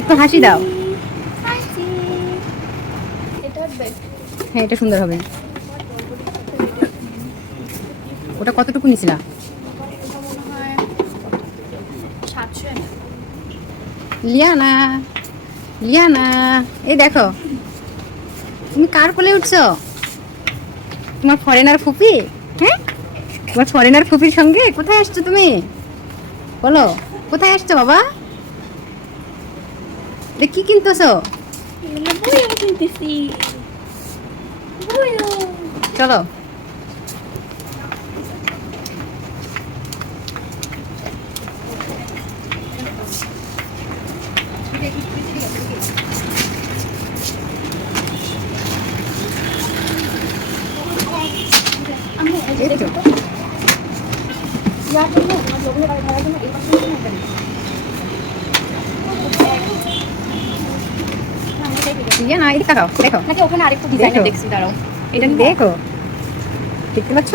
একটু হাসি দাও। হ্যাঁ, এটা সুন্দর হবে। ওটা কতটুকু নিছিলা? লিয়ানা, লিয়ানা, এই দেখো, তুমি কার কোলে উঠছো? তোমার ফরেনার ফুপি? হ্যাঁ, তোমার ফরেনার ফুপির সঙ্গে কোথায় আসছো তুমি? বলো, কোথায় আসছো বাবা? কি কিনতেছো? চলো। ইয়ে না, এদিকে তাকাও, দেখো নাকি ওখানে আরেকটা ডিজাইন দেখছি, দাঁড়াও এটা দেখো, দেখতে পাচ্ছ?